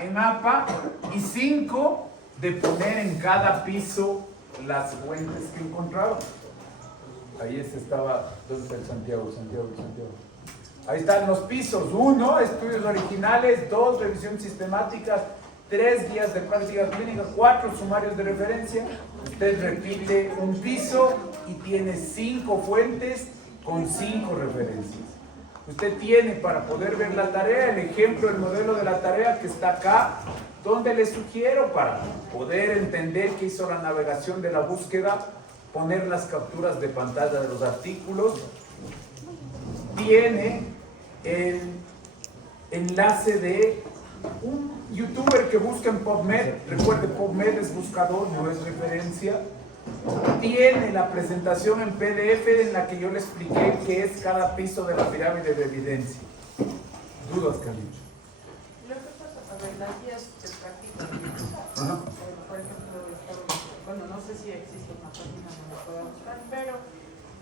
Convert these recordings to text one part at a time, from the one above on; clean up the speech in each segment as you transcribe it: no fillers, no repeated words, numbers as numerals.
en APA y 5 de poner en cada piso las fuentes que encontraron. Ahí estaba, ¿dónde está el Santiago? Ahí están los pisos: 1, estudios originales; 2, revisión sistemática; 3, guías de práctica clínica; 4, sumarios de referencia. Usted repite un piso y tiene 5 fuentes con 5 referencias. Usted tiene, para poder ver la tarea, el ejemplo, el modelo de la tarea que está acá, donde le sugiero, para poder entender qué hizo la navegación de la búsqueda, poner las capturas de pantalla de los artículos. Tiene el enlace de un youtuber que busca en PubMed. Recuerde, PubMed es buscador, no es referencia. Tiene la presentación en PDF en la que yo le expliqué qué es cada piso de la pirámide de evidencia. ¿Dudas, Carlitos? Lo que pasa, a ver, las guías de práctica, por ejemplo, bueno, no sé si existe una página donde lo pueda buscar, pero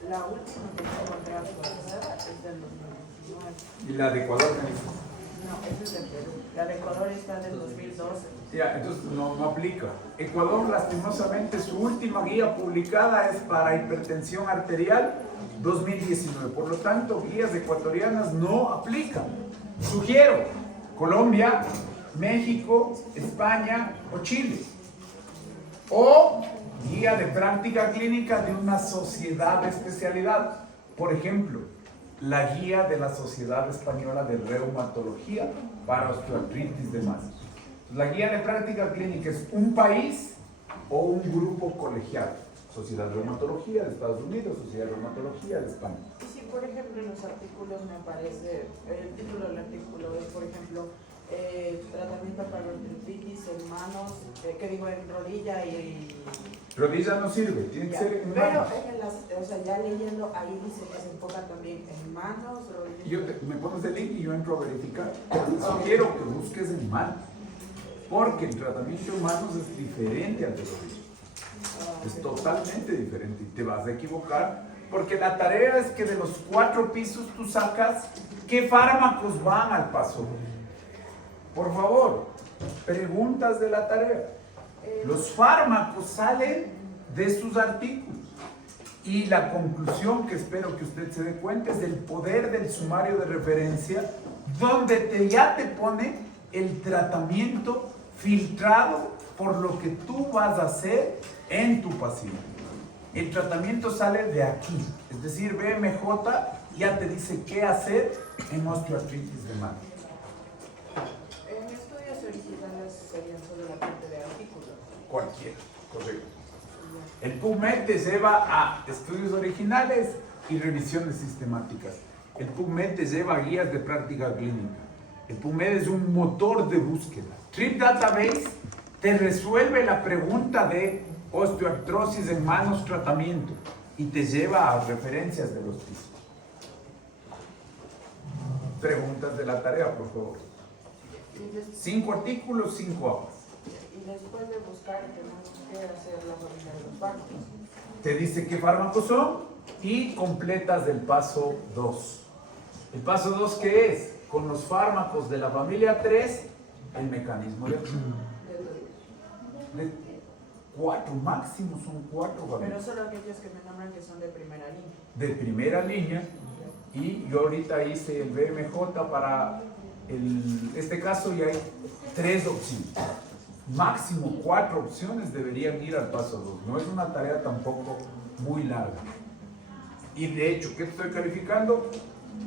la última que yo encontré actualizada es del 2019. ¿Y la de Ecuador? No, esa es de Perú. La de Ecuador está del 2012. Ya, entonces no aplica. Ecuador, lastimosamente, su última guía publicada es para hipertensión arterial 2019. Por lo tanto, guías ecuatorianas no aplican. Sugiero Colombia, México, España o Chile. O guía de práctica clínica de una sociedad de especialidad. Por ejemplo, la guía de la Sociedad Española de Reumatología para osteoartritis de masa. La guía de práctica clínica es un país o un grupo colegiado. Sociedad de Reumatología de Estados Unidos, Sociedad de Reumatología de España. Y si, por ejemplo, en los artículos me aparece, el título del artículo es, por ejemplo, tratamiento para artritis en manos, en rodilla y... Rodilla no sirve, tiene que ser en pero manos. o sea, ya leyendo, ahí dice que se enfoca también en manos, rodillas. Me pones el link y yo entro a verificar. Te sugiero que busques en manos, porque el tratamiento en manos es diferente al de rodilla. Es totalmente diferente y te vas a equivocar, porque la tarea es que de los 4 pisos tú sacas qué fármacos van al paso. Por favor, preguntas de la tarea. Los fármacos salen de sus artículos. Y la conclusión que espero que usted se dé cuenta es del poder del sumario de referencia, donde ya te pone el tratamiento filtrado por lo que tú vas a hacer en tu paciente. El tratamiento sale de aquí, es decir, BMJ ya te dice qué hacer en osteoartritis de mano. En estudios originales serían solo la parte de artículos. Cualquiera, correcto. El PubMed te lleva a estudios originales y revisiones sistemáticas. El PubMed te lleva a guías de práctica clínica. El PubMed es un motor de búsqueda. Trip Database te resuelve la pregunta de osteoartrosis en manos, tratamiento, y te lleva a referencias de los pisos. Preguntas de la tarea, por favor. 5 artículos, 5 aguas. Y después de buscar, tenemos que hacer la familia de los fármacos. Te dice qué fármacos son y completas del paso 2. ¿El paso 2 qué es? Con los fármacos de la familia 3, el mecanismo de acción. De 4, máximo son 4 fármacos. Pero solo aquellos que me nombran que son de primera línea. De primera línea, y yo ahorita hice el BMJ para este caso y hay 3 opciones. Máximo 4 opciones deberían ir al paso 2. No es una tarea tampoco muy larga. Y de hecho, ¿qué estoy calificando?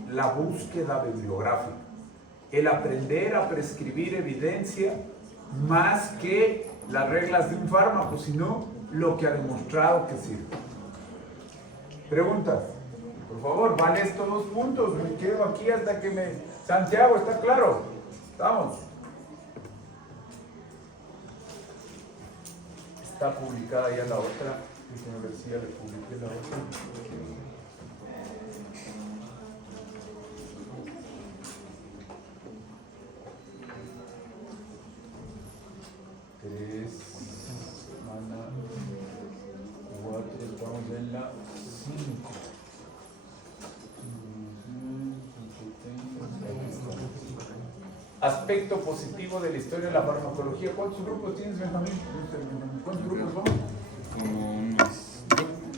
La búsqueda bibliográfica. El aprender a prescribir evidencia más que las reglas de un fármaco, sino lo que ha demostrado que sirve. Preguntas. Por favor, vale estos 2 puntos. Me quedo aquí hasta que me... Santiago, ¿está claro? Estamos. Está publicada ya la otra. Déjenme ver si ya le publiqué la otra. Semana 4, estamos en la 5. Aspectos aspecto positivo de la historia de la farmacología. ¿Cuántos grupos tienes, Benjamín? ¿Cuántos grupos vamos? Como unos...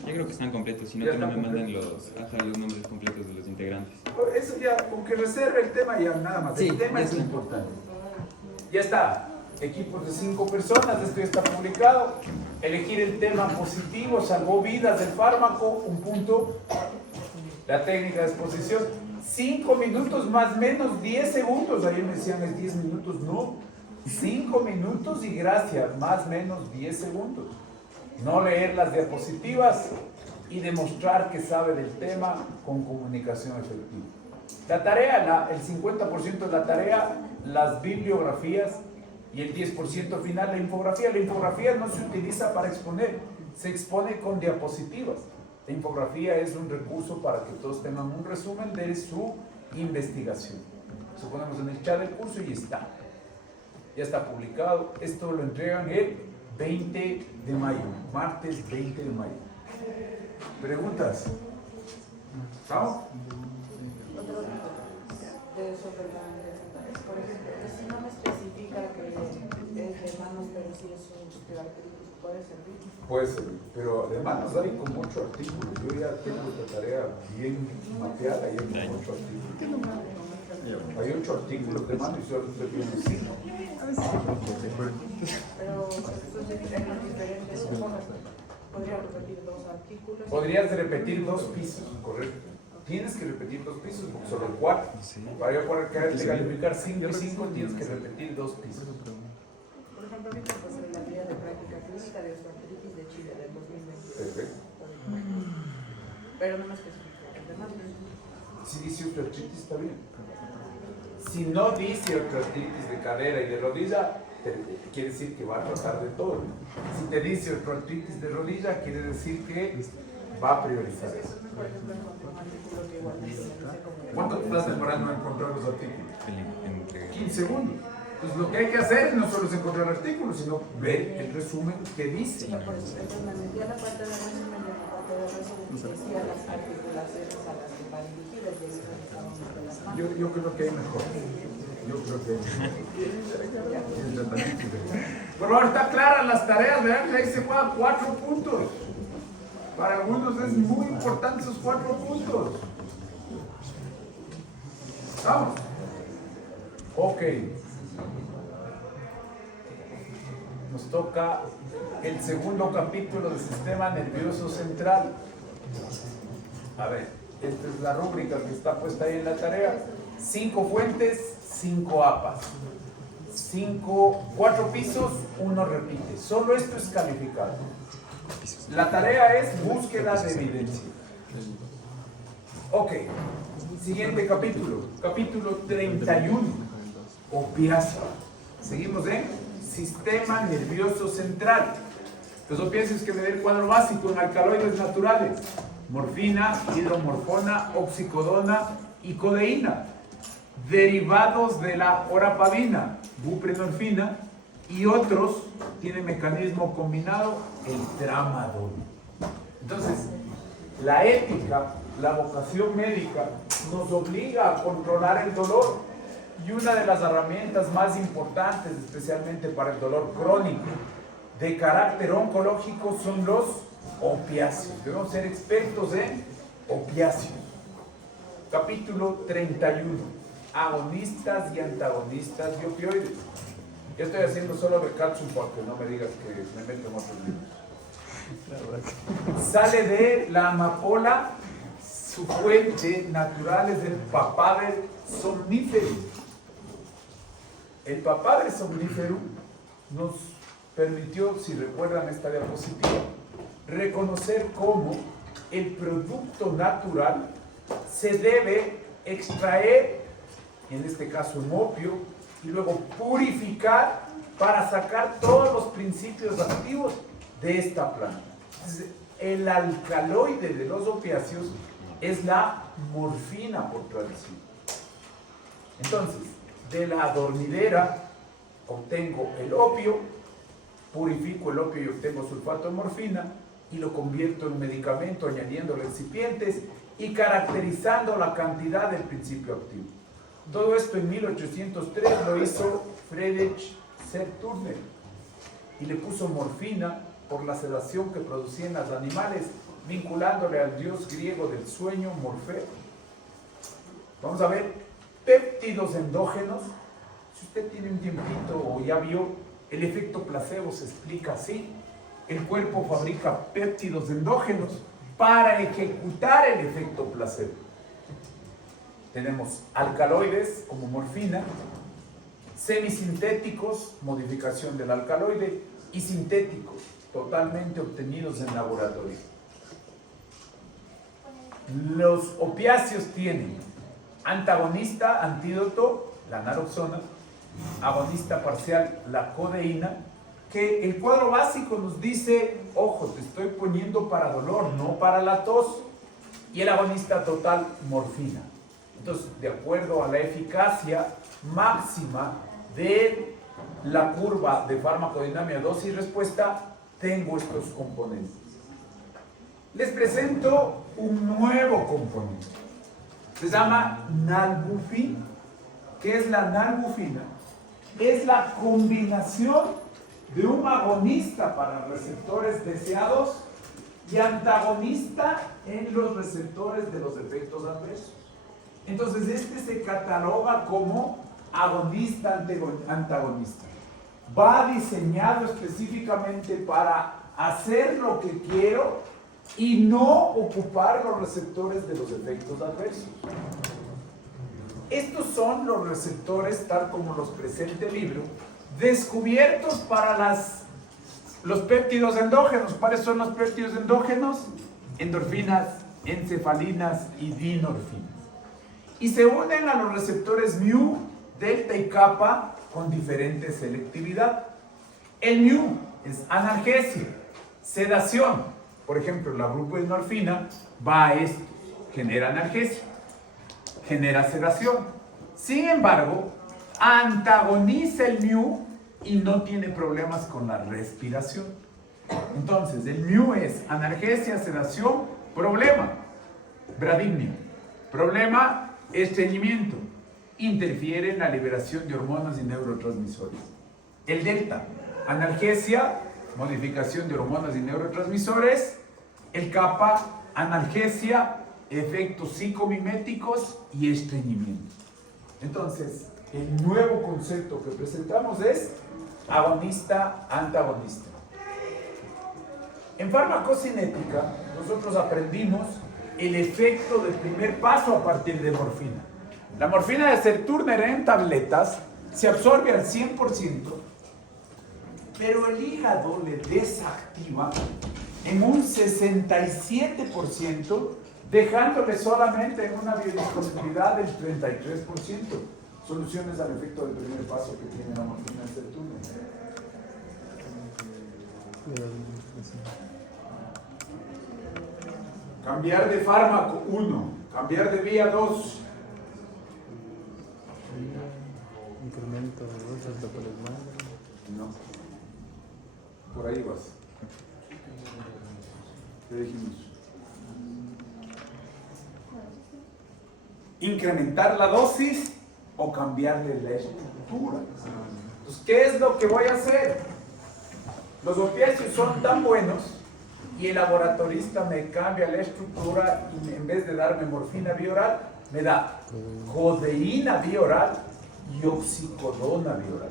Yo creo que están completos, si no que no me mandan los nombres completos de los integrantes. Eso ya, con que reserve el tema ya nada más. Sí, el tema ya es está. importante. Ya está. Equipos de 5 personas, esto ya está publicado. Elegir el tema positivo, salvó vidas del fármaco, un punto. La técnica de exposición, 5 minutos más menos 10 segundos. Ayer me decían es 10 minutos, no. 5 minutos y gracias, más menos 10 segundos. No leer las diapositivas y demostrar que sabe del tema con comunicación efectiva. La tarea, el 50% de la tarea, las bibliografías, y el 10% final, la infografía. La infografía no se utiliza para exponer, se expone con diapositivas. La infografía es un recurso para que todos tengan un resumen de su investigación. Eso ponemos en el chat del curso y está. Ya está publicado. Esto lo entregan el 20 de mayo, martes 20 de mayo. ¿Preguntas? ¿Vamos? Sobre por ejemplo, si no me especifica que es de manos, pero sí es un característico, ¿puede servir? Puede servir, pero además nos hay con 8 artículos. Yo ya tengo esta tarea bien mapeada y hay con 8 artículos. Hay 8 artículos de mano y solo estoy viendo 5. Pero estos en diferentes formas. ¿Podría repetir 2 artículos? Podrías repetir 2 pisos, correcto. Tienes que repetir 2 pisos, porque solo 4. Para yo poder calificar 5 y 5, tienes que repetir 2 pisos. Por ejemplo, ahorita pues en la guía de práctica clínica de osteoartritis de Chile del 2020. Perfecto. Pero no me especifica el demás. Si dice osteoartritis, está bien. Si no dice osteoartritis de cadera y de rodilla, quiere decir que va a tratar de todo. Si te dice osteoartritis de rodilla, quiere decir que va a priorizar eso. Por ejemplo, encontré un artículo que igual me dice como... ¿Cuánto te estás demorando en encontrar los artículos? Entre... 15 segundos. Entonces lo que hay que hacer no solo es encontrar artículos, sino ver el resumen que dice. Sí, por eso, entonces me metí a la parte del resumen y en la parte del resumen decía las articulaciones a las que van dirigidas y ahí revisaban de las manos. Yo creo que hay mejor. Yo creo que hay mejor. Por favor, está claras las tareas, vean que ahí se juegan 4 puntos. Para algunos es muy importante esos 4 puntos. Vamos. Ok. Nos toca el segundo capítulo del sistema nervioso central. A ver, esta es la rúbrica que está puesta ahí en la tarea. 5 fuentes, 5 APAs. 4 pisos, 1 repite. Solo esto es calificado. La tarea es búsqueda de evidencia. Ok, siguiente capítulo. Capítulo 31. Opiáceo. Seguimos en sistema nervioso central. Los opiáceos que me den el cuadro básico en alcaloides naturales: morfina, hidromorfona, oxicodona y codeína. Derivados de la orapavina, buprenorfina, y otros tienen mecanismo combinado, el tramadol. Entonces, la ética, la vocación médica nos obliga a controlar el dolor, y una de las herramientas más importantes, especialmente para el dolor crónico de carácter oncológico, son los opiáceos. Debemos ser expertos en opiáceos. Capítulo 31. Agonistas y antagonistas de opioides. Yo estoy haciendo solo recalcio porque no me digas que me meto en otros libros. Sale de la amapola, su fuente natural es el Papaver somniferum. El Papaver somniferum nos permitió, si recuerdan esta diapositiva, reconocer cómo el producto natural se debe extraer, en este caso un opio, y luego purificar para sacar todos los principios activos de esta planta. Entonces, el alcaloide de los opiáceos es la morfina por tradición. Entonces, de la adormidera obtengo el opio, purifico el opio y obtengo sulfato de morfina y lo convierto en medicamento añadiendo excipientes y caracterizando la cantidad del principio activo. Todo esto en 1803 lo hizo Friedrich Serturner y le puso morfina por la sedación que producían los animales, vinculándole al dios griego del sueño, Morfeo. Vamos a ver, péptidos endógenos. Si usted tiene un tiempito o ya vio, el efecto placebo se explica así. El cuerpo fabrica péptidos endógenos para ejecutar el efecto placebo. Tenemos alcaloides como morfina, semisintéticos, modificación del alcaloide, y sintéticos, totalmente obtenidos en laboratorio. Los opiáceos tienen antagonista, antídoto, la naloxona, agonista parcial, la codeína, que el cuadro básico nos dice, ojo, te estoy poniendo para dolor, no para la tos, y el agonista total, morfina. Entonces, de acuerdo a la eficacia máxima de la curva de farmacodinámica dosis-respuesta, tengo estos componentes. Les presento un nuevo componente. Se llama nalbufina. ¿Qué es la nalbufina? Es la combinación de un agonista para receptores deseados y antagonista en los receptores de los efectos adversos. Entonces, este se cataloga como agonista antagonista. Va diseñado específicamente para hacer lo que quiero y no ocupar los receptores de los efectos adversos. Estos son los receptores, tal como los presenta el libro, descubiertos para los péptidos endógenos. ¿Cuáles son los péptidos endógenos? Endorfinas, encefalinas y dinorfinas. Y se unen a los receptores mu, delta y kappa con diferente selectividad. El mu es analgesia, sedación. Por ejemplo, la buprenorfina va a esto, genera analgesia, genera sedación. Sin embargo, antagoniza el mu y no tiene problemas con la respiración. Entonces, el mu es analgesia, sedación, problema, bradypnea, problema, estreñimiento, interfiere en la liberación de hormonas y neurotransmisores. El delta, analgesia, modificación de hormonas y neurotransmisores. El kappa, analgesia, efectos psicomiméticos y estreñimiento. Entonces, el nuevo concepto que presentamos es agonista-antagonista. En farmacocinética, nosotros aprendimos el efecto del primer paso a partir de morfina. La morfina de Serturner en tabletas se absorbe al 100%, pero el hígado le desactiva en un 67%, dejándole solamente en una biodisponibilidad del 33%. Soluciones al efecto del primer paso que tiene la morfina de Serturner. Cambiar de fármaco, 1. Cambiar de vía, 2. Incremento de dosis de plasma. No. Por ahí vas. ¿Qué dijimos? Incrementar la dosis o cambiarle la estructura. Entonces, ¿qué es lo que voy a hacer? Los opiáceos son tan buenos y el laboratorista me cambia la estructura y en vez de darme morfina bioral, me da codeína bioral y oxicodona bioral.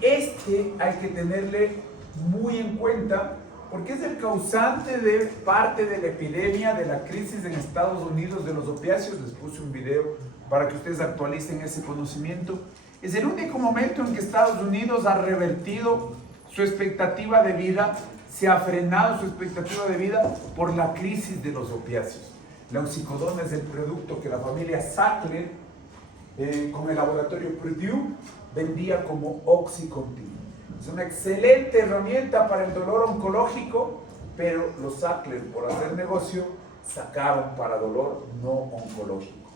Este hay que tenerle muy en cuenta porque es el causante de parte de la epidemia de la crisis en Estados Unidos de los opiáceos. Les puse un video para que ustedes actualicen ese conocimiento. Es el único momento en que Estados Unidos ha revertido su expectativa de vida, se ha frenado su expectativa de vida por la crisis de los opiáceos. La oxicodona es el producto que la familia Sackler con el laboratorio Purdue vendía como Oxycontin. Es una excelente herramienta para el dolor oncológico, pero los Sackler, por hacer negocio, sacaron para dolor no oncológico.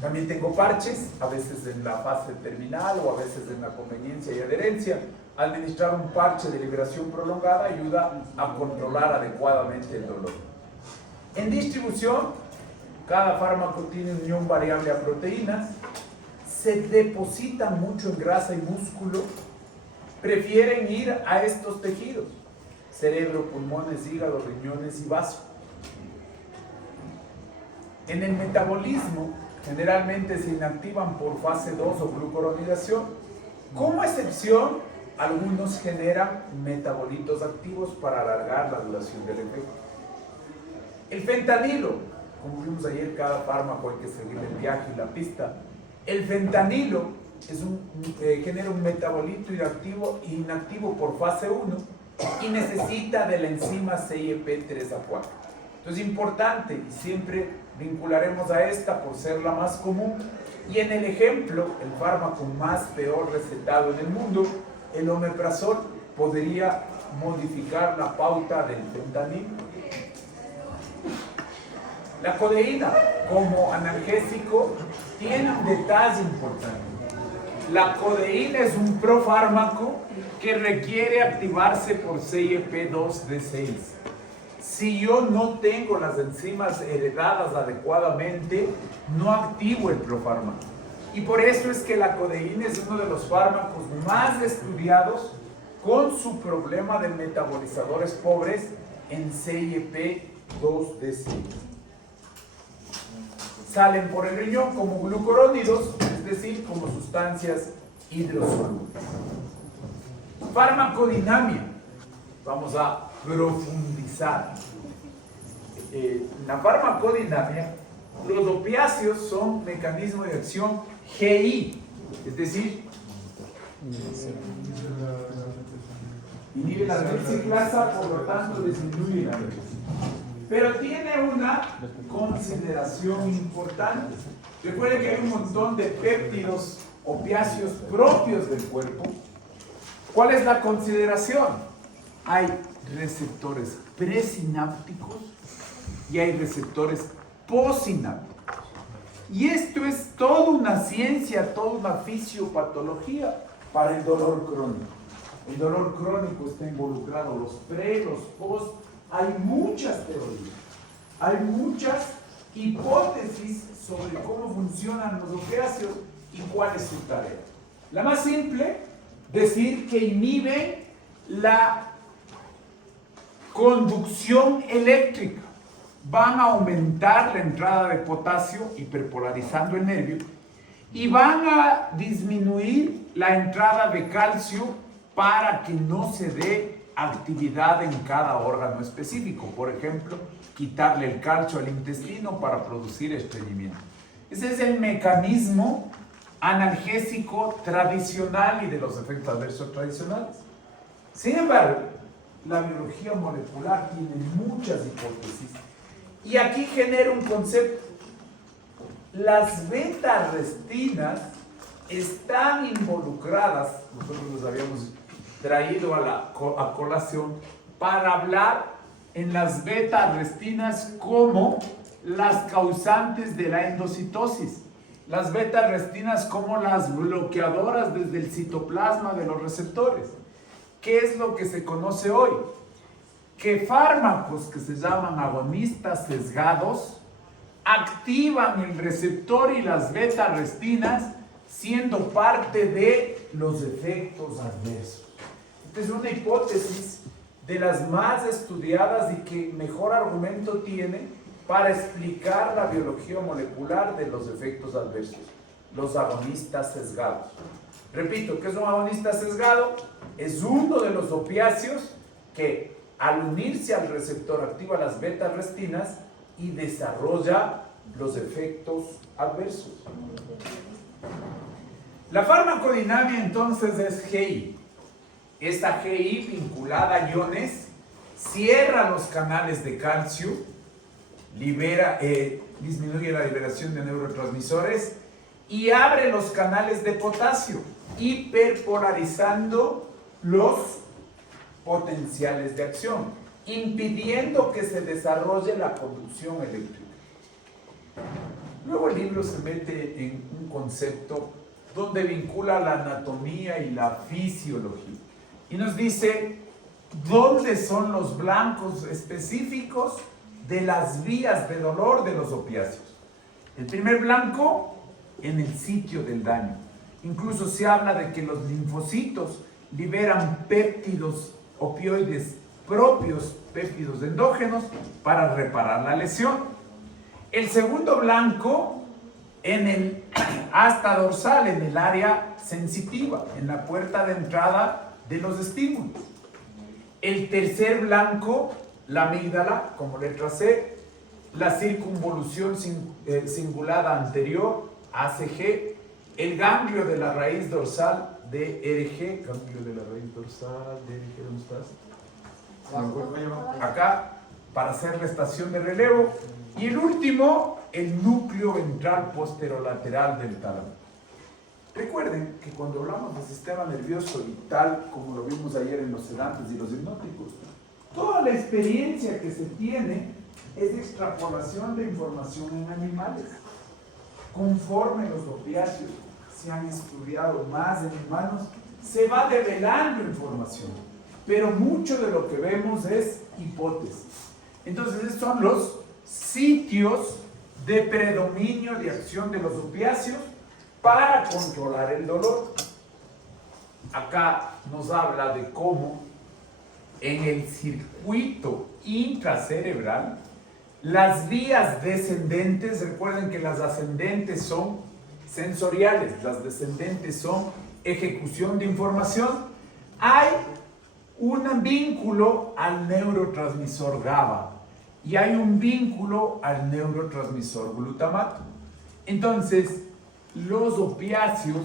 También tengo parches, a veces en la fase terminal o a veces en la conveniencia y adherencia. Administrar un parche de liberación prolongada ayuda a controlar adecuadamente el dolor. En distribución, cada fármaco tiene unión variable a proteínas, se depositan mucho en grasa y músculo, prefieren ir a estos tejidos: cerebro, pulmones, hígado, riñones y vaso. En el metabolismo, generalmente se inactivan por fase 2 o glucuronidación. Como excepción, algunos generan metabolitos activos para alargar la duración del efecto. El fentanilo, como vimos ayer, cada fármaco hay que seguir el viaje y la pista. El fentanilo genera un metabolito inactivo por fase 1 y necesita de la enzima CYP3A4. Entonces es importante, y siempre vincularemos a esta por ser la más común. Y en el ejemplo, el fármaco más peor recetado en el mundo, el omeprazol, podría modificar la pauta del fentanilo. La codeína, como analgésico, tiene un detalle importante. La codeína es un profármaco que requiere activarse por CYP2D6. Si yo no tengo las enzimas heredadas adecuadamente, no activo el profármaco. Y por eso es que la codeína es uno de los fármacos más estudiados con su problema de metabolizadores pobres en CYP2D6. Salen por el riñón como glucurónidos, es decir, como sustancias hidrosolubles. Farmacodinamia. Vamos a profundizar. En la farmacodinamia, los opiáceos son mecanismos de acción GI, es decir, inhibe la reciclasa, por lo tanto disminuye la reciclasa. Pero tiene una consideración importante. Recuerden que hay un montón de péptidos opiáceos propios del cuerpo. ¿Cuál es la consideración? Hay receptores presinápticos y hay receptores postsinápticos. Y esto es toda una ciencia, toda una fisiopatología para el dolor crónico. El dolor crónico está involucrado los pre, los post. Hay muchas teorías, hay muchas hipótesis sobre cómo funcionan los opiáceos y cuál es su tarea. La más simple, decir que inhiben la conducción eléctrica. Van a aumentar la entrada de potasio, hiperpolarizando el nervio, y van a disminuir la entrada de calcio para que no se dé actividad en cada órgano específico. Por ejemplo, quitarle el calcio al intestino para producir estreñimiento. Ese es el mecanismo analgésico tradicional y de los efectos adversos tradicionales. Sin embargo, la biología molecular tiene muchas hipótesis y aquí genera un concepto. Las beta-arrestinas están involucradas, nosotros los habíamos traído a colación, para hablar en las beta-arrestinas como las causantes de la endocitosis. Las beta-arrestinas como las bloqueadoras desde el citoplasma de los receptores. ¿Qué es lo que se conoce hoy? Que fármacos que se llaman agonistas sesgados activan el receptor y las beta-arrestinas, siendo parte de los efectos adversos. Esta es una hipótesis de las más estudiadas y que mejor argumento tiene para explicar la biología molecular de los efectos adversos, los agonistas sesgados. Repito, ¿qué es un agonista sesgado? Es uno de los opiáceos que al unirse al receptor activa las beta-arrestinas y desarrolla los efectos adversos. La farmacodinamia entonces es GI. Esta GI vinculada a iones cierra los canales de calcio, disminuye la liberación de neurotransmisores y abre los canales de potasio, hiperpolarizando los potenciales de acción, impidiendo que se desarrolle la conducción eléctrica. Luego el libro se mete en un concepto donde vincula la anatomía y la fisiología y nos dice dónde son los blancos específicos de las vías de dolor de los opiáceos. El primer blanco en el sitio del daño. Incluso se habla de que los linfocitos liberan péptidos opioides propios, péptidos endógenos, para reparar la lesión. El segundo blanco en el asta dorsal, en el área sensitiva, en la puerta de entrada de los estímulos. El tercer blanco, la amígdala, como letra C, la circunvolución cingulada anterior, ACG, el ganglio de la raíz dorsal, DRG, ganglio de la raíz dorsal, DRG, ¿dónde estás? Acá, para hacer la estación de relevo. Y el último, el núcleo ventral posterolateral del tálamo. Recuerden que cuando hablamos del sistema nervioso y tal como lo vimos ayer en los sedantes y los hipnóticos, toda la experiencia que se tiene es de extrapolación de información en animales. Conforme los opiáceos se han estudiado más en humanos, se va develando información, pero mucho de lo que vemos es hipótesis. Entonces, estos son los sitios de predominio de acción de los opiáceos para controlar el dolor. Acá nos habla de cómo en el circuito intracerebral las vías descendentes, recuerden que las ascendentes son sensoriales, las descendentes son ejecución de información, hay un vínculo al neurotransmisor GABA y hay un vínculo al neurotransmisor glutamato. Entonces, los opiáceos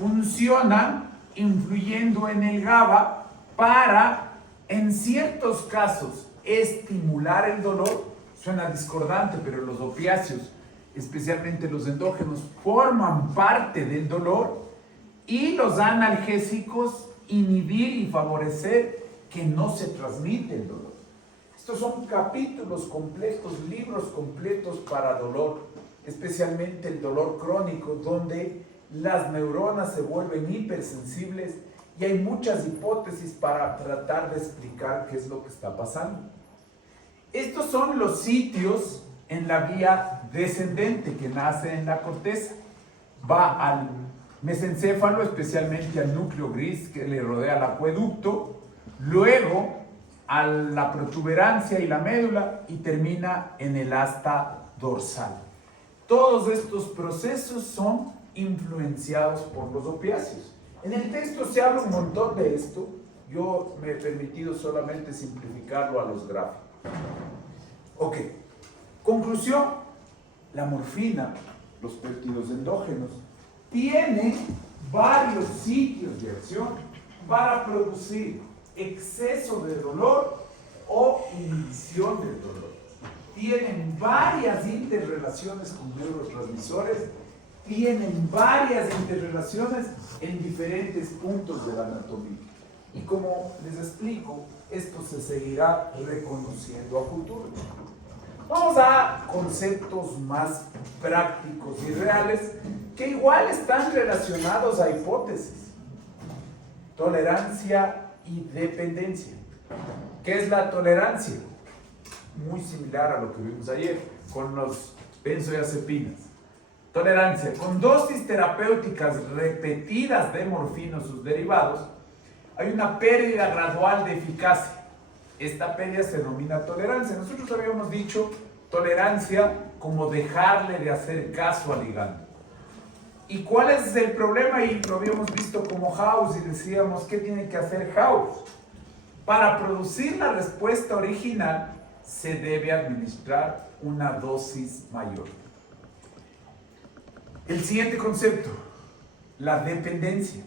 funcionan influyendo en el GABA para, en ciertos casos, estimular el dolor. Suena discordante, pero los opiáceos, especialmente los endógenos, forman parte del dolor, y los analgésicos inhibir y favorecer que no se transmite el dolor. Estos son capítulos completos, libros completos para dolor, especialmente el dolor crónico, donde las neuronas se vuelven hipersensibles y hay muchas hipótesis para tratar de explicar qué es lo que está pasando. Estos son los sitios en la vía descendente que nace en la corteza. Va al mesencéfalo, especialmente al núcleo gris que le rodea el acueducto, luego a la protuberancia y la médula y termina en el asta dorsal. Todos estos procesos son influenciados por los opiáceos. En el texto se habla un montón de esto. Yo me he permitido solamente simplificarlo a los gráficos. Ok, conclusión: la morfina, los péptidos endógenos, tienen varios sitios de acción para producir exceso de dolor o inhibición del dolor. Tienen varias interrelaciones con neurotransmisores, tienen varias interrelaciones en diferentes puntos de la anatomía. Y como les explico, esto se seguirá reconociendo a futuro. Vamos a conceptos más prácticos y reales que igual están relacionados a hipótesis. Tolerancia y dependencia. ¿Qué es la tolerancia? Muy similar a lo que vimos ayer con los benzodiazepinas. Tolerancia: con dosis terapéuticas repetidas de morfina o sus derivados, hay una pérdida gradual de eficacia. Esta pérdida se denomina tolerancia. Nosotros habíamos dicho tolerancia como dejarle de hacer caso al ligando. ¿Y cuál es el problema? Y lo habíamos visto como House y decíamos, ¿qué tiene que hacer House? Para producir la respuesta original se debe administrar una dosis mayor. El siguiente concepto, la dependencia.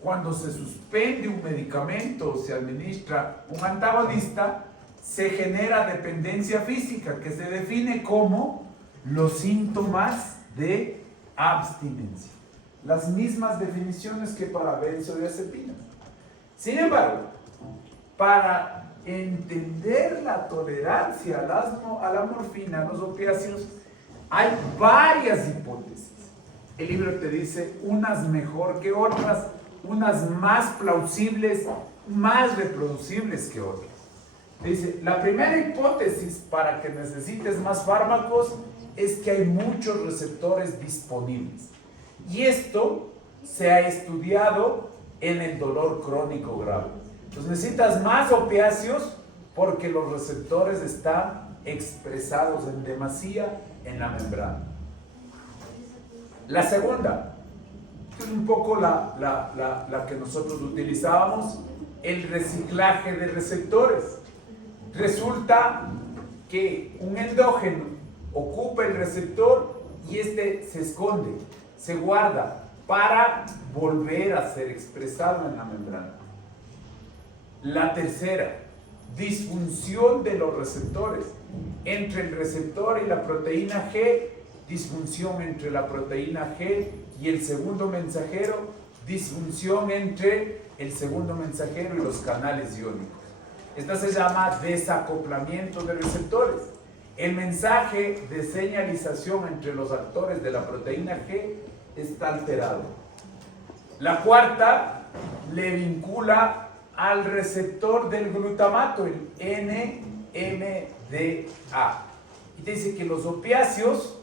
Cuando se suspende un medicamento o se administra un antagonista, se genera dependencia física, que se define como los síntomas de abstinencia. Las mismas definiciones que para benzodiazepinas. Sin embargo, para entender la tolerancia a la morfina, a los opiáceos, hay varias hipótesis. El libro te dice unas mejor que otras, unas más plausibles, más reproducibles que otras. Dice, la primera hipótesis para que necesites más fármacos es que hay muchos receptores disponibles. Y esto se ha estudiado en el dolor crónico grave. Entonces necesitas más opiáceos porque los receptores están expresados en demasía en la membrana. La segunda, es un poco la que nosotros utilizábamos, el reciclaje de receptores. Resulta que un endógeno ocupa el receptor y este se esconde, se guarda para volver a ser expresado en la membrana. La tercera, disfunción de los receptores. Entre el receptor y la proteína G, disfunción entre la proteína G y el segundo mensajero, disfunción entre el segundo mensajero y los canales iónicos. Esta se llama desacoplamiento de receptores. El mensaje de señalización entre los actores de la proteína G está alterado. La cuarta le vincula al receptor del glutamato, el NMDA. Y te dice que los opiáceos,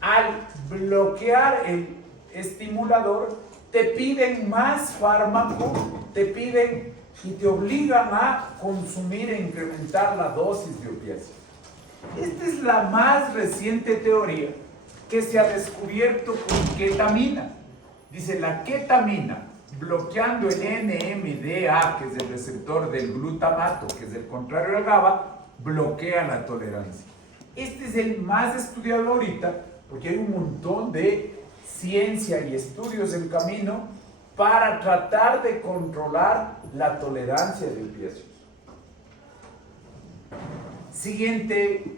al bloquear el estimulador, te piden más fármaco, te piden y te obligan a consumir e incrementar la dosis de opiáceos. Esta es la más reciente teoría que se ha descubierto con ketamina. Dice, la ketamina, bloqueando el NMDA, que es el receptor del glutamato, que es el contrario al GABA, bloquea la tolerancia. Este es el más estudiado ahorita, porque hay un montón de ciencia y estudios en camino para tratar de controlar la tolerancia de opiáceos. Siguiente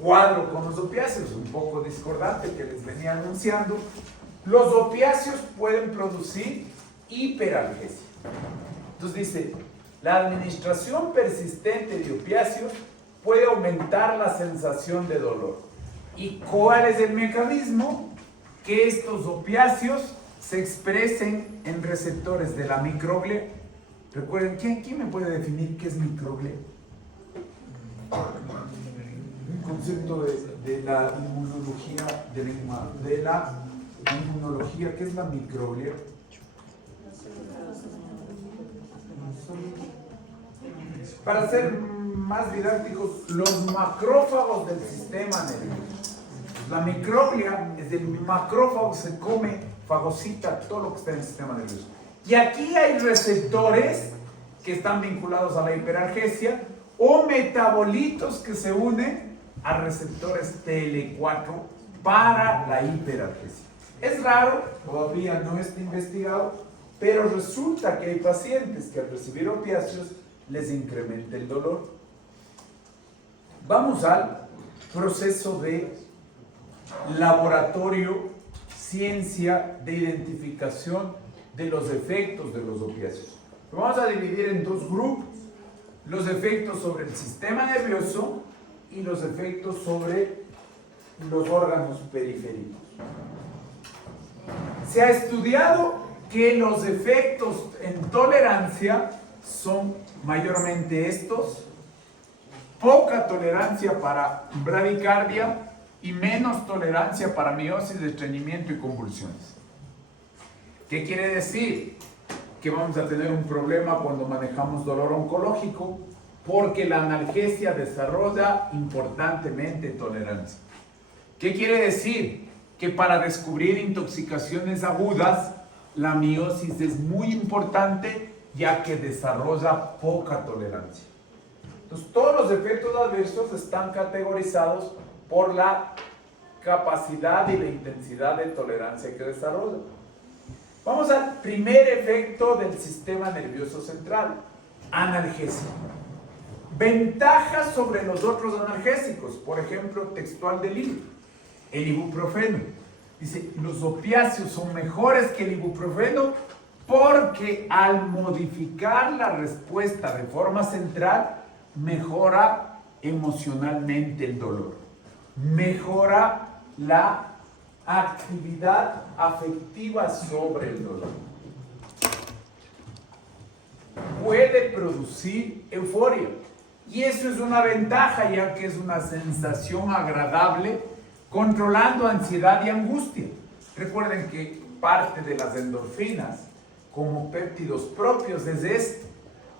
cuadro con los opiáceos, un poco discordante que les venía anunciando. Los opiáceos pueden producir hiperalgesia. Entonces dice, la administración persistente de opiáceos puede aumentar la sensación de dolor. ¿Y cuál es el mecanismo? Que estos opiáceos se expresen en receptores de la microglia. Recuerden, ¿quién me puede definir qué es microglia? Un concepto de la inmunología, ¿qué es la microglia? Para ser más didácticos, los macrófagos del sistema nervioso. La microglia es el macrófago, se come, fagocita todo lo que está en el sistema nervioso. Y aquí hay receptores que están vinculados a la hiperalgesia o metabolitos que se unen a receptores TL4 para la hiperalgesia. Es raro, todavía no está investigado, pero resulta que hay pacientes que al recibir opiáceos les incrementa el dolor. Vamos al proceso de laboratorio, ciencia de identificación de los efectos de los opiáceos. Lo vamos a dividir en dos grupos: los efectos sobre el sistema nervioso y los efectos sobre los órganos periféricos. Se ha estudiado que los efectos en tolerancia son mayormente estos: poca tolerancia para bradicardia y menos tolerancia para miosis, estreñimiento y convulsiones. ¿Qué quiere decir? Que vamos a tener un problema cuando manejamos dolor oncológico, porque la analgesia desarrolla importantemente tolerancia. ¿Qué quiere decir? Que para descubrir intoxicaciones agudas, la miosis es muy importante, ya que desarrolla poca tolerancia. Entonces, todos los efectos adversos están categorizados por la capacidad y la intensidad de tolerancia que desarrolla. Vamos al primer efecto del sistema nervioso central: analgesia. Ventajas sobre los otros analgésicos, por ejemplo, textual del libro, el ibuprofeno. Dice, los opiáceos son mejores que el ibuprofeno porque al modificar la respuesta de forma central, mejora emocionalmente el dolor, mejora la actividad afectiva sobre el dolor. Puede producir euforia, y eso es una ventaja, ya que es una sensación agradable controlando ansiedad y angustia. Recuerden que parte de las endorfinas como péptidos propios es esto,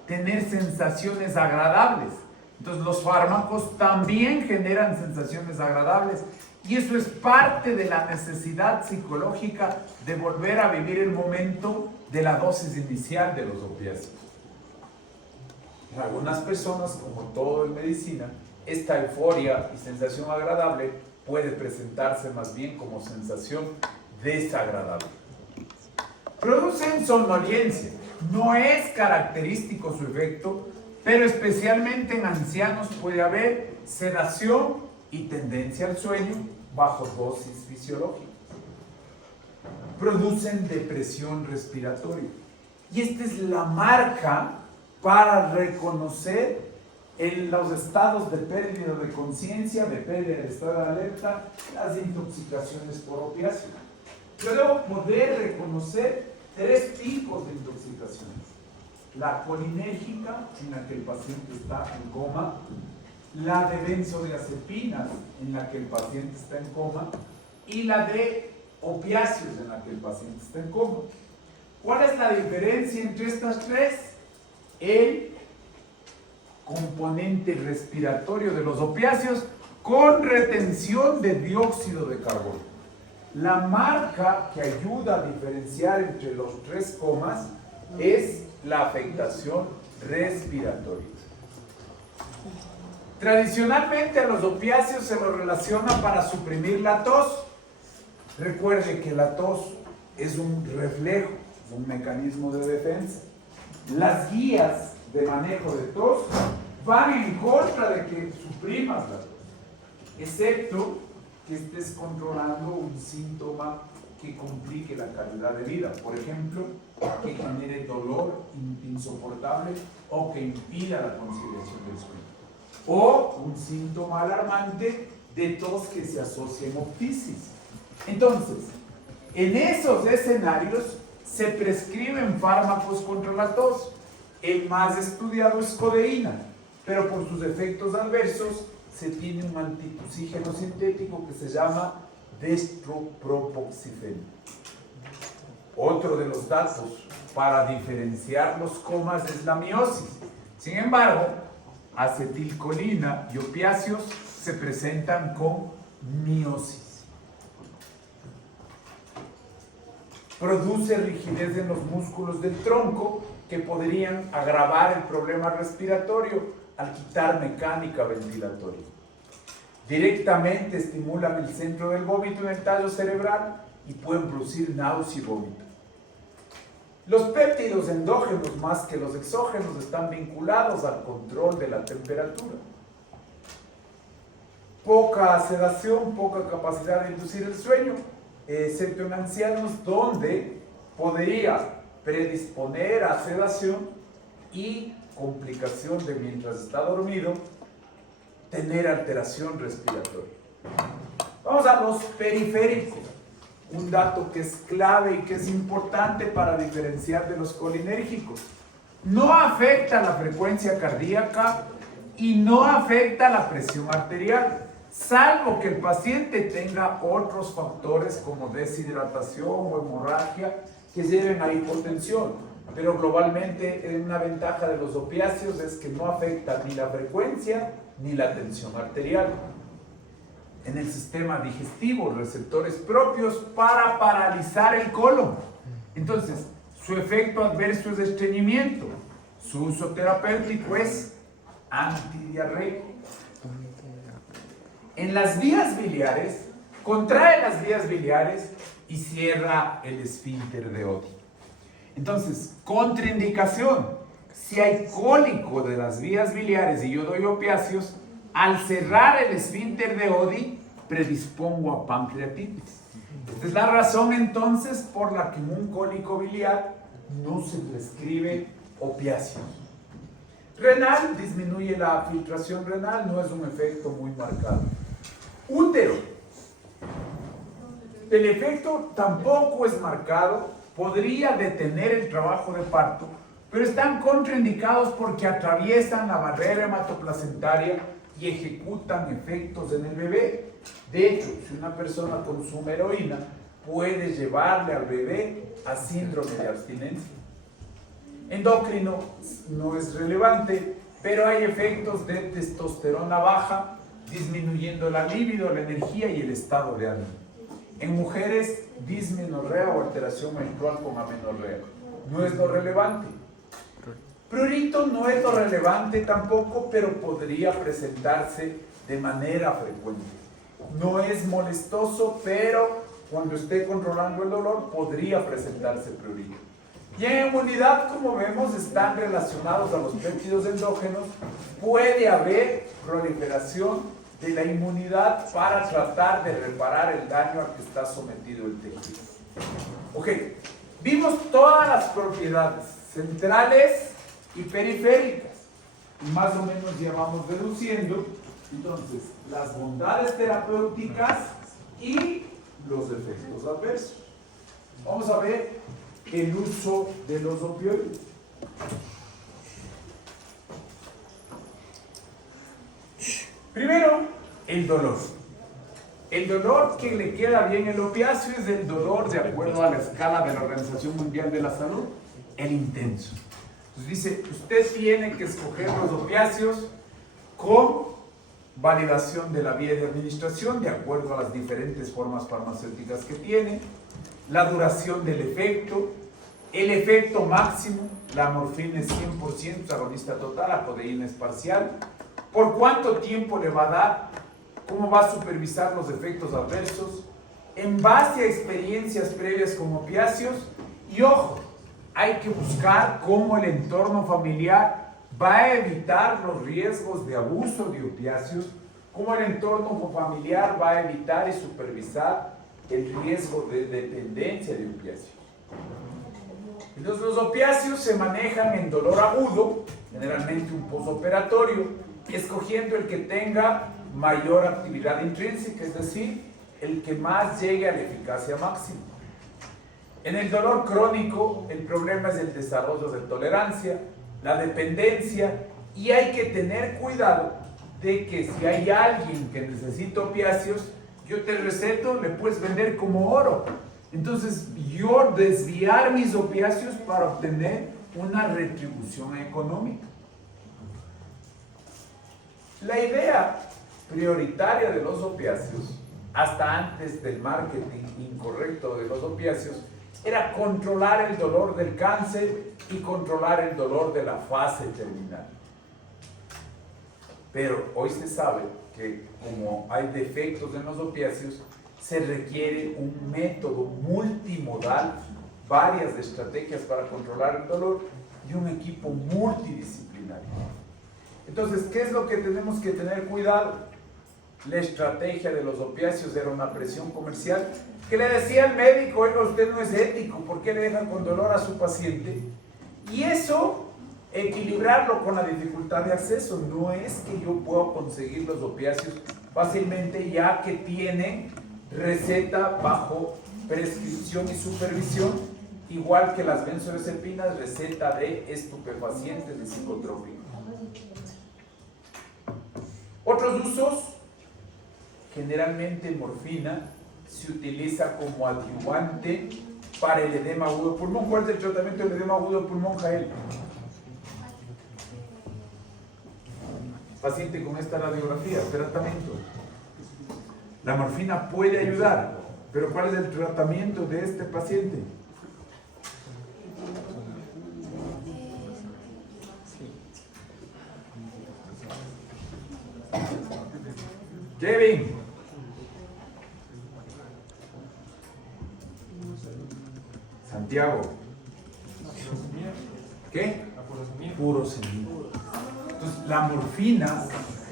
tener sensaciones agradables. Entonces los fármacos también generan sensaciones agradables y eso es parte de la necesidad psicológica de volver a vivir el momento de la dosis inicial de los opiáceos. En algunas personas, como todo en medicina, esta euforia y sensación agradable puede presentarse más bien como sensación desagradable. Producen somnolencia. No es característico su efecto, pero especialmente en ancianos puede haber sedación y tendencia al sueño bajo dosis fisiológicas. Producen depresión respiratoria. Y esta es la marca para reconocer en los estados de pérdida de conciencia, de pérdida del estado de alerta, las intoxicaciones por opiáceos. Yo debo poder reconocer 3 tipos de intoxicaciones. La colinérgica, en la que el paciente está en coma, la de benzodiazepinas, en la que el paciente está en coma, y la de opiáceos, en la que el paciente está en coma. ¿Cuál es la diferencia entre estas 3? El componente respiratorio de los opiáceos con retención de dióxido de carbono. La marca que ayuda a diferenciar entre los 3 comas es la afectación respiratoria. Tradicionalmente a los opiáceos se los relaciona para suprimir la tos. Recuerde que la tos es un reflejo, es un mecanismo de defensa. Las guías de manejo de tos van en contra de que suprimas la tos, excepto que estés controlando un síntoma que complique la calidad de vida. Por ejemplo, que genere dolor insoportable o que impida la conciliación del sueño. O un síntoma alarmante de tos que se asocia a hemoptisis. Entonces, en esos escenarios se prescriben fármacos contra la tos. El más estudiado es codeína, pero por sus efectos adversos se tiene un antitusígeno sintético que se llama destropropoxifeno. Otro de los datos para diferenciar los comas es la miosis. Sin embargo, acetilcolina y opiáceos se presentan con miosis. Produce rigidez en los músculos del tronco que podrían agravar el problema respiratorio al quitar mecánica ventilatoria. Directamente estimulan el centro del vómito en el tallo cerebral y pueden producir náusea y vómito. Los péptidos endógenos más que los exógenos están vinculados al control de la temperatura. Poca sedación, poca capacidad de inducir el sueño, excepto en ancianos donde podría predisponer a sedación y complicación de mientras está dormido, tener alteración respiratoria. Vamos a los periféricos. Un dato que es clave y que es importante para diferenciar de los colinérgicos. No afecta la frecuencia cardíaca y no afecta la presión arterial, salvo que el paciente tenga otros factores como deshidratación o hemorragia que lleven a hipotensión. Pero globalmente una ventaja de los opiáceos es que no afecta ni la frecuencia ni la tensión arterial. En el sistema digestivo, receptores propios para paralizar el colon. Entonces, su efecto adverso es estreñimiento. Su uso terapéutico es antidiarreico. En las vías biliares, contrae las vías biliares y cierra el esfínter de Oddi. Entonces, contraindicación. Si hay cólico de las vías biliares y yo doy opiáceos, al cerrar el esfínter de Oddi, predispongo a pancreatitis. Esta es la razón entonces por la que en un cólico biliar no se prescribe opiáceos. Renal, disminuye la filtración renal, no es un efecto muy marcado. Útero. El efecto tampoco es marcado, podría detener el trabajo de parto, pero están contraindicados porque atraviesan la barrera hematoplacentaria y ejecutan efectos en el bebé, De hecho, si una persona consume heroína, puede llevarle al bebé a síndrome de abstinencia. Endocrino no es relevante, pero hay efectos de testosterona baja, disminuyendo la libido, la energía y el estado de ánimo. En mujeres, dismenorrea o alteración menstrual con amenorrea. No es lo relevante. Prurito no es lo relevante tampoco, pero podría presentarse de manera frecuente. No es molestoso, pero cuando esté controlando el dolor podría presentarse prurito. Y en inmunidad, como vemos, están relacionados a los péptidos endógenos. Puede haber proliferación de la inmunidad para tratar de reparar el daño al que está sometido el tejido. Ok, vimos todas las propiedades centrales y periféricas. Y más o menos ya vamos deduciendo, entonces, las bondades terapéuticas y los efectos adversos. Vamos a ver el uso de los opioides. Primero, el dolor. El dolor que le queda bien el opiáceo es el dolor, de acuerdo a la escala de la Organización Mundial de la Salud, el intenso. Entonces dice, usted tiene que escoger los opiáceos con validación de la vía de administración, de acuerdo a las diferentes formas farmacéuticas que tiene, la duración del efecto, el efecto máximo, la morfina es 100% agonista total, la codeína es parcial, por cuánto tiempo le va a dar, cómo va a supervisar los efectos adversos, en base a experiencias previas con opiáceos, y ojo, hay que buscar cómo el entorno familiar va a evitar los riesgos de abuso de opiáceos, cómo el entorno familiar va a evitar y supervisar el riesgo de dependencia de opiáceos. Entonces, los opiáceos se manejan en dolor agudo, generalmente un postoperatorio, escogiendo el que tenga mayor actividad intrínseca, es decir, el que más llegue a la eficacia máxima. En el dolor crónico, el problema es el desarrollo de tolerancia, la dependencia, y hay que tener cuidado de que si hay alguien que necesita opiáceos, yo te receto, le puedes vender como oro. Entonces, yo desviar mis opiáceos para obtener una retribución económica. La idea prioritaria de los opiáceos, hasta antes del marketing incorrecto de los opiáceos, era controlar el dolor del cáncer y controlar el dolor de la fase terminal. Pero hoy se sabe que como hay defectos en los opiáceos, se requiere un método multimodal, varias estrategias para controlar el dolor y un equipo multidisciplinario. Entonces, ¿qué es lo que tenemos que tener cuidado? La estrategia de los opiáceos era una presión comercial que le decía al médico, oiga, usted no es ético, ¿por qué le dejan con dolor a su paciente? Y eso, equilibrarlo con la dificultad de acceso. No es que yo pueda conseguir los opiáceos fácilmente, ya que tienen receta bajo prescripción y supervisión, igual que las benzodiazepinas, receta de estupefacientes y psicotrópicos. Otros usos, generalmente morfina se utiliza como adyuvante para el edema agudo de pulmón. ¿Cuál es el tratamiento del edema agudo de pulmón, Jael? Paciente con esta radiografía, tratamiento. La morfina puede ayudar, pero ¿cuál es el tratamiento de este paciente? Kevin. Santiago. ¿Qué? Furosemida. Entonces, la morfina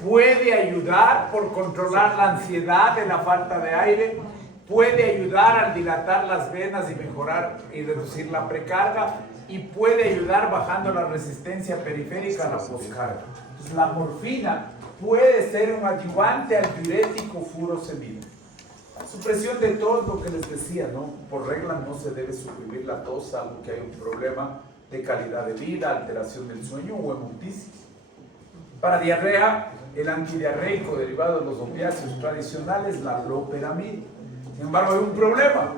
puede ayudar por controlar la ansiedad de la falta de aire, puede ayudar al dilatar las venas y mejorar y reducir la precarga, y puede ayudar bajando la resistencia periférica a la poscarga. Entonces, la morfina puede ser un adyuvante al diurético furosemida. Supresión de tos, lo que les decía, ¿no? Por regla no se debe suprimir la tos, salvo que hay un problema de calidad de vida, alteración del sueño o hemoptisis. Para diarrea, el antidiarreico derivado de los opiáceos tradicionales, la loperamida. Sin embargo, hay un problema.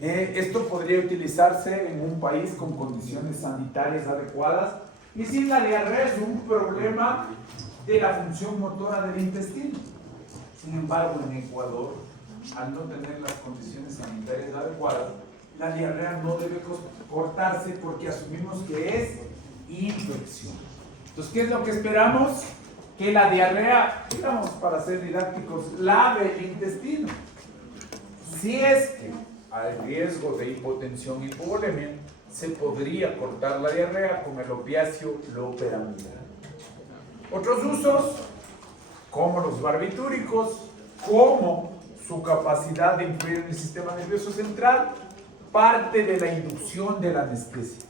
Esto podría utilizarse en un país con condiciones sanitarias adecuadas y si la diarrea es un problema de la función motora del intestino. Sin embargo, en Ecuador, al no tener las condiciones sanitarias adecuadas, la diarrea no debe cortarse porque asumimos que es infección. Entonces, ¿qué es lo que esperamos? Que la diarrea, digamos, para ser didácticos, lave el intestino. Si es que hay riesgo de hipotensión y hipovolemia, se podría cortar la diarrea con el opiáceo loperamida. Otros usos, como los barbitúricos, como su capacidad de influir en el sistema nervioso central, parte de la inducción de la anestesia.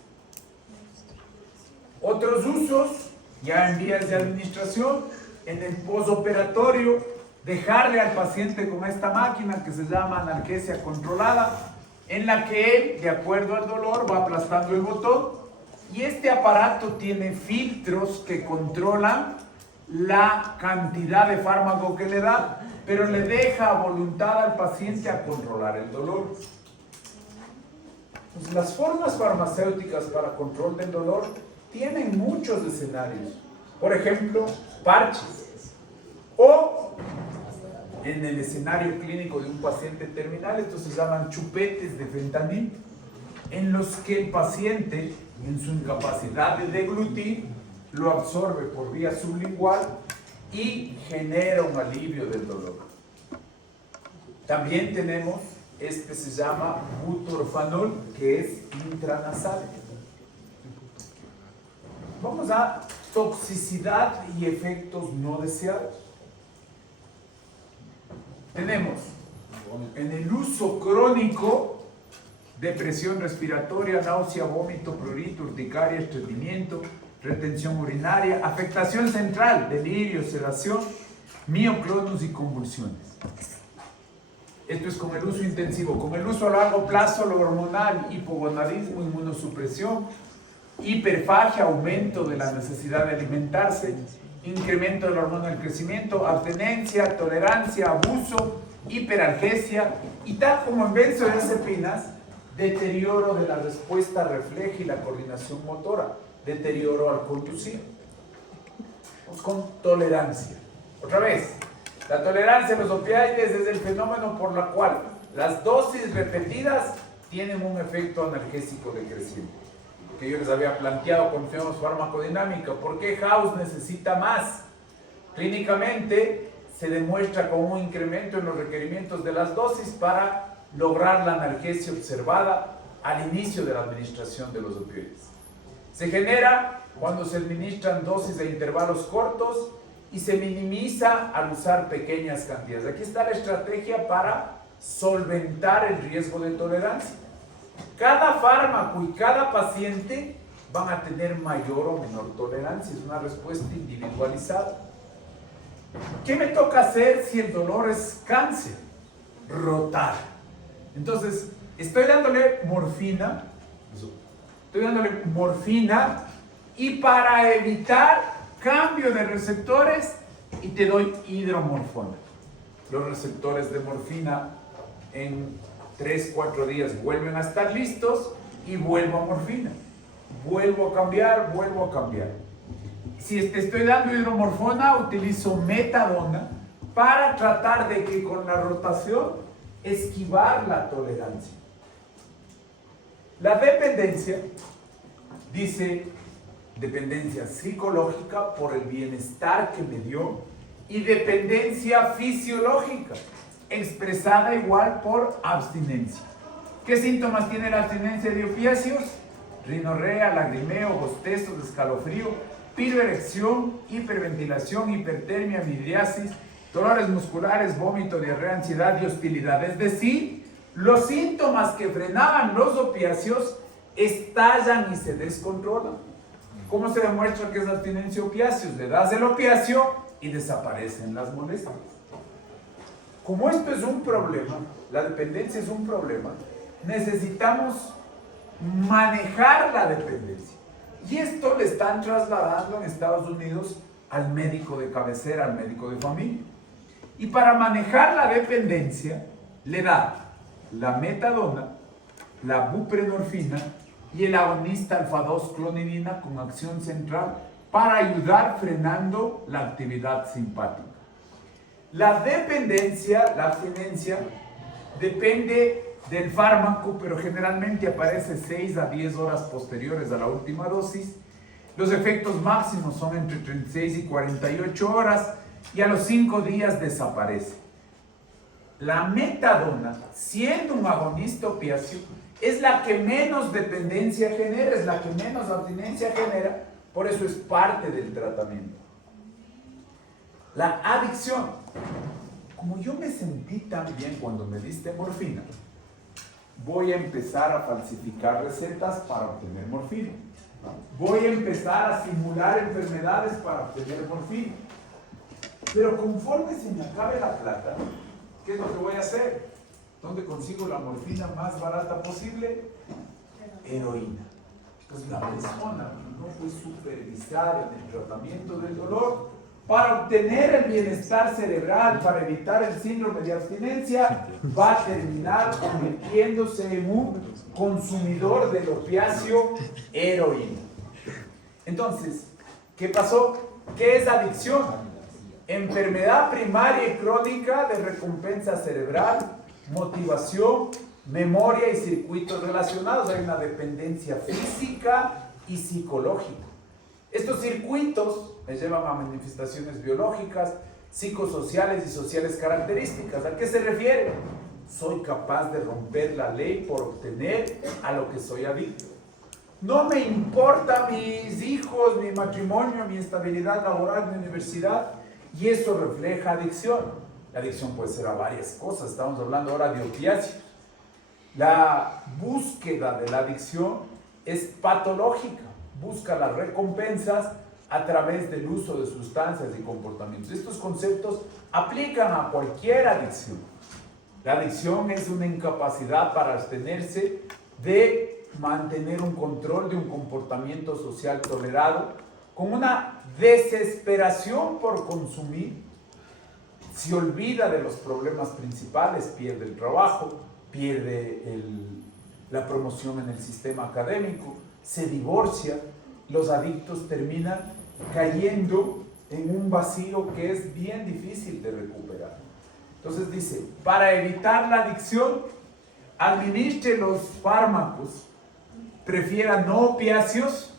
Otros usos, ya en vías de administración, en el posoperatorio, dejarle al paciente con esta máquina que se llama analgesia controlada, en la que él, de acuerdo al dolor, va aplastando el botón y este aparato tiene filtros que controlan la cantidad de fármaco que le da, pero le deja a voluntad al paciente a controlar el dolor. Pues las formas farmacéuticas para control del dolor tienen muchos escenarios. Por ejemplo, parches. O en el escenario clínico de un paciente terminal, estos se llaman chupetes de fentanil, en los que el paciente, en su incapacidad de deglutir, lo absorbe por vía sublingual y genera un alivio del dolor. También tenemos, este se llama butorfanol, que es intranasal. Vamos a toxicidad y efectos no deseados. Tenemos en el uso crónico depresión respiratoria, náusea, vómito, prurito, urticaria, estreñimiento, retención urinaria, afectación central, delirio, sedación, mioclonus y convulsiones. Esto es con el uso intensivo. Con el uso a largo plazo, lo hormonal, hipogonadismo, inmunosupresión, hiperfagia, aumento de la necesidad de alimentarse, incremento de la hormona del crecimiento, abstenencia, tolerancia, abuso, hiperalgesia y tal como en benzodiazepinas, deterioro de la respuesta refleja y la coordinación motora, deterioro al conducir. Vamos con tolerancia. Otra vez, la tolerancia a los opioides es el fenómeno por el cual las dosis repetidas tienen un efecto analgésico decreciente. Que yo les había planteado cuando tenemos farmacodinámica. ¿Por qué House necesita más? Clínicamente se demuestra con un incremento en los requerimientos de las dosis para lograr la analgesia observada al inicio de la administración de los opioides. Se genera cuando se administran dosis de intervalos cortos y se minimiza al usar pequeñas cantidades. Aquí está la estrategia para solventar el riesgo de tolerancia. Cada fármaco y cada paciente van a tener mayor o menor tolerancia, es una respuesta individualizada. ¿Qué me toca hacer si el dolor es cáncer? Rotar. Entonces, estoy dándole morfina y para evitar cambio de receptores y te doy hidromorfona. Los receptores de morfina en 3-4 días vuelven a estar listos y vuelvo a morfina. Vuelvo a cambiar. Si te estoy dando hidromorfona, utilizo metadona para tratar de que con la rotación esquivar la tolerancia. La dependencia, dice, dependencia psicológica por el bienestar que me dio y dependencia fisiológica, expresada igual por abstinencia. ¿Qué síntomas tiene la abstinencia de opiáceos? Rinorrea, lagrimeo, bostezos, escalofrío, piroerección, hiperventilación, hipertermia, midriasis, dolores musculares, vómito, diarrea, ansiedad y hostilidad. Es decir, los síntomas que frenaban los opiáceos estallan y se descontrolan. ¿Cómo se demuestra que es abstinencia opiáceos? Le das el opiáceo y desaparecen las molestias. Como esto es un problema, la dependencia es un problema, necesitamos manejar la dependencia. Y esto le están trasladando en Estados Unidos al médico de cabecera, al médico de familia. Y para manejar la dependencia, le da la metadona, la buprenorfina y el agonista alfa-2-clonidina con acción central para ayudar frenando la actividad simpática. La dependencia, la abstinencia, depende del fármaco, pero generalmente aparece 6 a 10 horas posteriores a la última dosis. Los efectos máximos son entre 36 y 48 horas y a los 5 días desaparece. La metadona, siendo un agonista opiáceo, es la que menos dependencia genera, es la que menos abstinencia genera, por eso es parte del tratamiento. La adicción. Como yo me sentí tan bien cuando me diste morfina, voy a empezar a falsificar recetas para obtener morfina. Voy a empezar a simular enfermedades para obtener morfina. Pero conforme se me acabe la plata, ¿qué es lo que voy a hacer? ¿Dónde consigo la morfina más barata posible? Heroína. Entonces la persona no fue supervisada en el tratamiento del dolor para obtener el bienestar cerebral, para evitar el síndrome de abstinencia, va a terminar convirtiéndose en un consumidor del opiáceo heroína. Entonces, ¿qué pasó? ¿Qué es adicción? Enfermedad primaria y crónica de recompensa cerebral, motivación, memoria y circuitos relacionados. Hay una dependencia física y psicológica. Estos circuitos me llevan a manifestaciones biológicas, psicosociales y sociales características. ¿A qué se refiere? Soy capaz de romper la ley por obtener a lo que soy adicto. No me importa mis hijos, mi matrimonio, mi estabilidad laboral, mi universidad, y eso refleja adicción. La adicción puede ser a varias cosas, estamos hablando ahora de opiáceos. La búsqueda de la adicción es patológica, busca las recompensas a través del uso de sustancias y comportamientos. Estos conceptos aplican a cualquier adicción. La adicción es una incapacidad para abstenerse de mantener un control de un comportamiento social tolerado, con una desesperación por consumir. Se olvida de los problemas principales, pierde el trabajo, pierde la promoción en el sistema académico, se divorcia. Los adictos terminan cayendo en un vacío que es bien difícil de recuperar. Entonces dice, para evitar la adicción, administre los fármacos, prefiera no opiáceos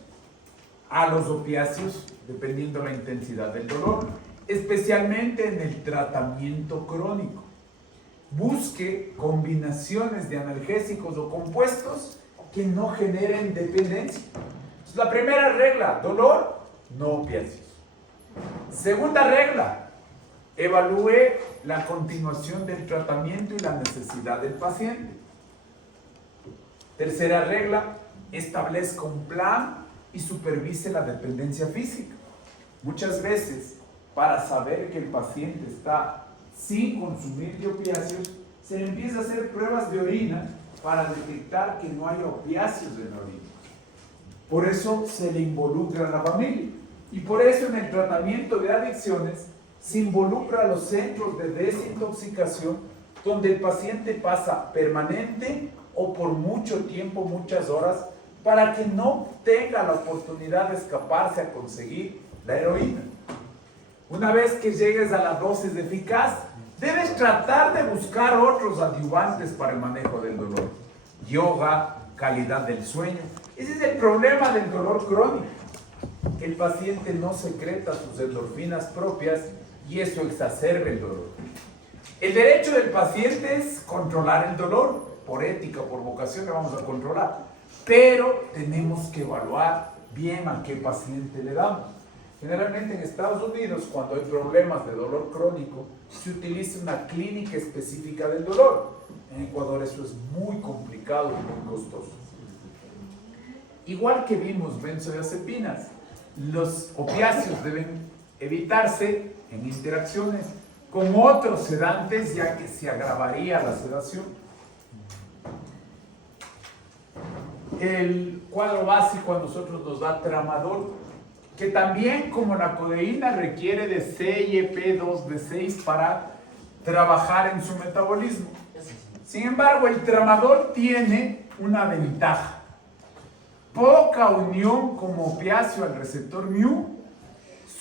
a los opiáceos, dependiendo la intensidad del dolor, especialmente en el tratamiento crónico. Busque combinaciones de analgésicos o compuestos que no generen dependencia. Entonces, la primera regla, dolor, no opiáceos. Segunda regla, evalúe la continuación del tratamiento y la necesidad del paciente. Tercera regla, establezca un plan y supervise la dependencia física. Muchas veces, para saber que el paciente está sin consumir de opiáceos, se le empieza a hacer pruebas de orina para detectar que no hay opiáceos en la orina. Por eso se le involucra a la familia. Y por eso en el tratamiento de adicciones se involucra a los centros de desintoxicación, donde el paciente pasa permanente o por mucho tiempo, muchas horas, para que no tenga la oportunidad de escaparse a conseguir la heroína. Una vez que llegues a la dosis eficaz, debes tratar de buscar otros adyuvantes para el manejo del dolor. Yoga, calidad del sueño. Ese es el problema del dolor crónico, que el paciente no secreta sus endorfinas propias y eso exacerba el dolor. El derecho del paciente es controlar el dolor. Por ética, por vocación, le vamos a controlar. Pero tenemos que evaluar bien a qué paciente le damos. Generalmente en Estados Unidos, cuando hay problemas de dolor crónico, se utiliza una clínica específica del dolor. En Ecuador eso es muy complicado y muy costoso. Igual que vimos benzodiazepinas, los opiáceos deben evitarse en interacciones con otros sedantes, ya que se agravaría la sedación. El cuadro básico a nosotros nos da tramadol. que también como la codeína requiere de CYP2D6 para trabajar en su metabolismo. Sin embargo, el tramadol tiene una ventaja. Poca unión como opiáceo al receptor mu.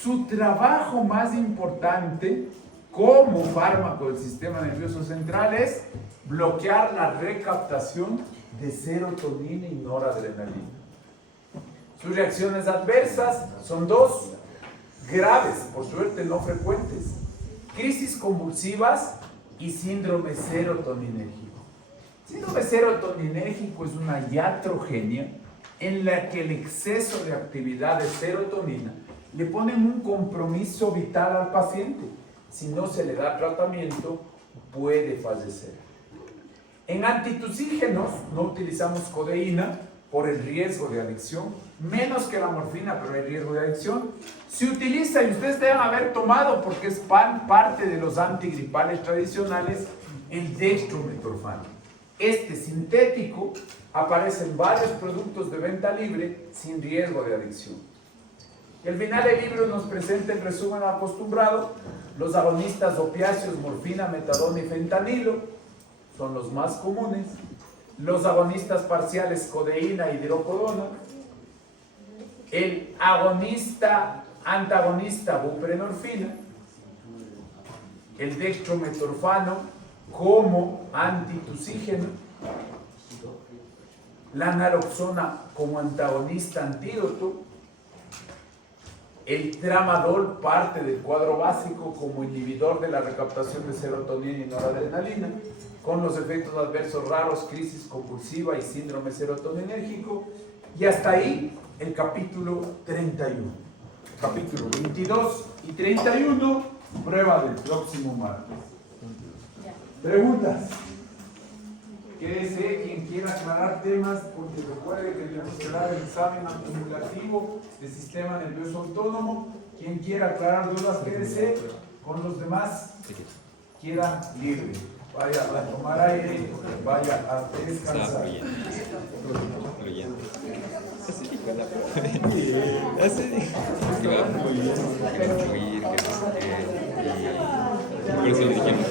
Su trabajo más importante como fármaco del sistema nervioso central es bloquear la recaptación de serotonina y noradrenalina. Sus reacciones adversas son dos, graves, por suerte no frecuentes: crisis convulsivas y síndrome serotoninérgico. Síndrome serotoninérgico es una iatrogenia en la que el exceso de actividad de serotonina le pone un compromiso vital al paciente. Si no se le da tratamiento, puede fallecer. En antitusígenos no utilizamos codeína por el riesgo de adicción, menos que la morfina, pero hay riesgo de adicción. Se utiliza, y ustedes deben haber tomado, porque es parte de los antigripales tradicionales, el dextrometorfano. Este sintético aparece en varios productos de venta libre sin riesgo de adicción. Y al final el libro nos presenta el resumen acostumbrado. Los agonistas opiáceos, morfina, metadona y fentanilo, son los más comunes. Los agonistas parciales, codeína y hidrocodona. El antagonista, buprenorfina. El dextrometorfano como antitusígeno. La naloxona como antagonista antídoto. El tramadol, parte del cuadro básico como inhibidor de la recaptación de serotonina y noradrenalina, con los efectos adversos raros, crisis convulsiva y síndrome serotoninérgico. Y hasta ahí el capítulo 31. Capítulo 22 y 31, prueba del próximo martes. ¿Preguntas? Quédese quien quiera aclarar temas, porque recuerde que tenemos que dar el examen acumulativo del sistema nervioso autónomo. Quien quiera aclarar dudas, quédese. Con los demás, quiera libre. Vaya a tomar aire, vaya a descansar. Por eso le dijimos.